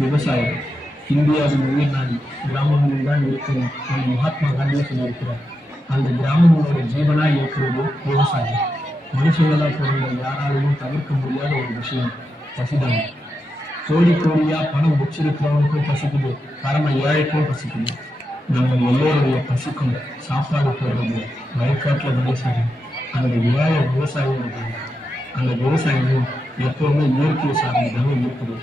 விவசாயம் இந்தியாவின் உயிர் நாடி கிராமங்களில் தான் இருக்கிறோம். நம்ம மகாத்மா காந்தியே சொல்லியிருக்கிறார். அந்த கிராமங்களோட ஜீவனாய் இருக்கிறது விவசாயம். மனுஷங்களா பிறந்த யாராலையும் தவிர்க்க முடியாத ஒரு விஷயம் பசிதாங்க. கோடி கோடியா பணம் வச்சிருக்கிறவனுக்கும் பசிக்குது, பரம ஏழைக்கும் பசிக்குது. நம்ம எல்லோருடைய பசிக்கும் சாப்பாடு போடுறது வயக்காட்டுல விவசாயி. அந்த ஏழை விவசாயியோட அந்த விவசாயமும் எப்பவுமே இயற்கையை சார்ந்ததாக இருக்குது.